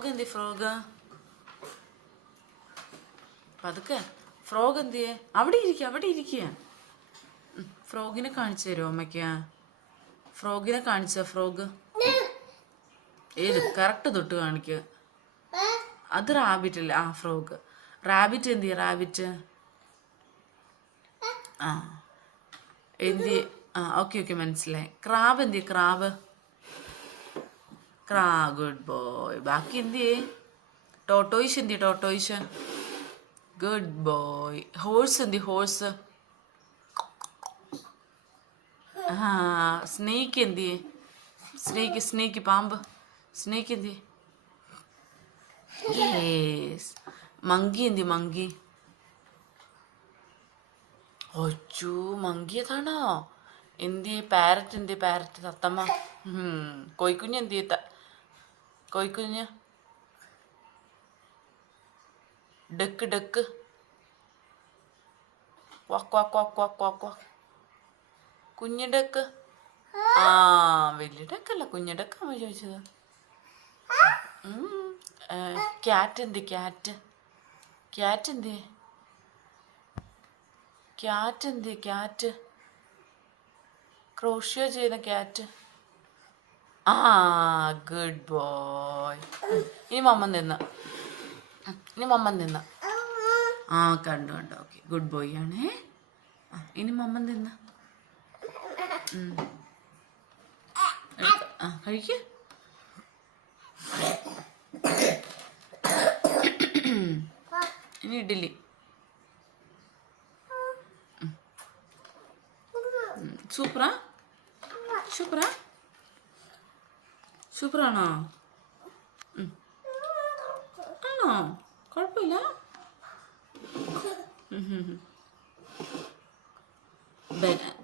frog എന്തി frog പതുക്കെ frog എന്തിയേ അവിടെ ഇരിക്കുക ഫ്രോഗിനെ കാണിച്ചു തരുമോ അമ്മയ്ക്ക് ഫ്രോഗിനെ കാണിച്ച ഫ്രോഗ് ഏത് കറക്റ്റ് തൊട്ട് കാണിക്കുക അത് റാബിറ്റ് അല്ലേ ഫ്രോഗ് റാബിറ്റ് എന്തിയ റാബിറ്റ് എന്തി ഓക്കെ മനസ്സിലായി ക്രാബ് എന്തിയ ക്രാബ് ഗുഡ് ബോയ് ബാക്കി എന്തിയേ ടോട്ടോയിഷ് എന്തിയ ടോട്ടോയിഷ് ഗുഡ് ബോയ് ഹോഴ്സ് എന്തി ഹോഴ്സ് സ്നേക്ക് എന്തിയേ സ്നേക്ക് പാമ്പ് സ്നേക്ക് എന്തിയേ യെസ് മങ്കി എന്തി മങ്കി ഒച്ചു മങ്കി ഏതാണോ എന്തിയേ പാരറ്റ് എന്തിയേ പാരറ്റ് തത്തമ്മ കോയിക്കുഞ്ഞ് എന്തിയേ കോയിക്കുഞ്ഞ് duck quack quack quack quack quack quack കുഞ്ഞു ഡക്ക് വലിയ ഡക്കല്ല കുഞ്ഞു ഡക്കാണ് ചോദിച്ചത് ക്യാറ്റ് എന്തി ക്യാറ്റ് എന്തി ക്യാറ്റ് ക്രോഷ്യോ ചെയ്യുന്ന ക്യാറ്റ് ഗുഡ് ബോയ് ഇനി മമ്മൻ തിന്ന കണ്ടു ഓക്കെ ഗുഡ് ബോയ് ആണേ ഇനി മമ്മൻ തിന്ന കഴിക്ക ഇനി ഇഡ്ഡലി സൂപ്പറാണോ ആണോ കുഴപ്പമില്ല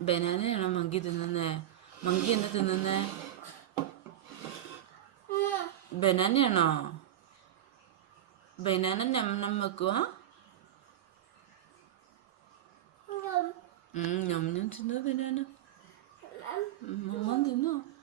ബനാനയാണോ മങ്കി തിന്നുന്നേ മങ്കി എന്താ തിന്നുന്നേ ബനാനയാണോ ബനാന നം വെക്കുക തിന്നോ ബനാന മമ്മ തിന്നോ